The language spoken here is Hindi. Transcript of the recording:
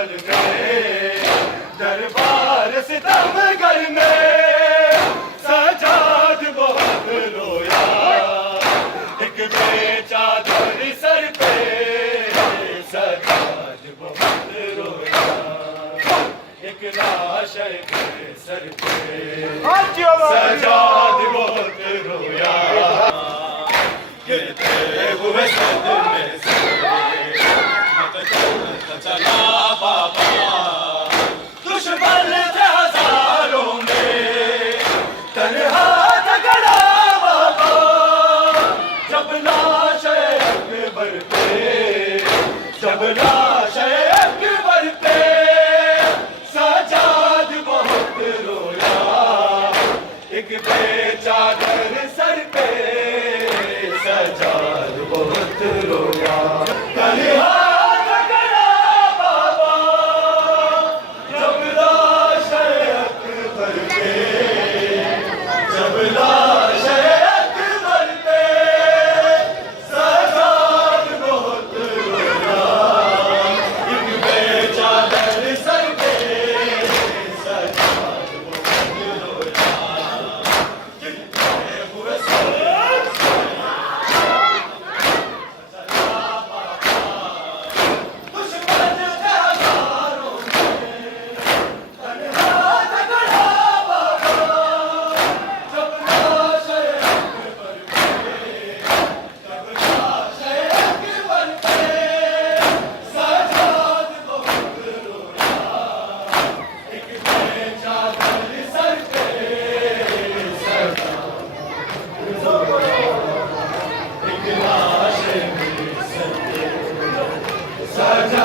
मंजिल में दरबार सितमगर में सजाद बहुत रोया, एक बेचादर सर पे सजाद बहुत रोया, एक लाश के सर पे सजाद बहुत रोया, गिरते हुए सदमे से चला बाबा, दुश्मन थे हजारों में तन्हा झगड़ा बाबा, जब लाश अकबर पे, जब लाश अकबर पे सजाद बहुत रोया, एक बेचादर सर पे सजाद बहुत रोया, तन्हा Sajjad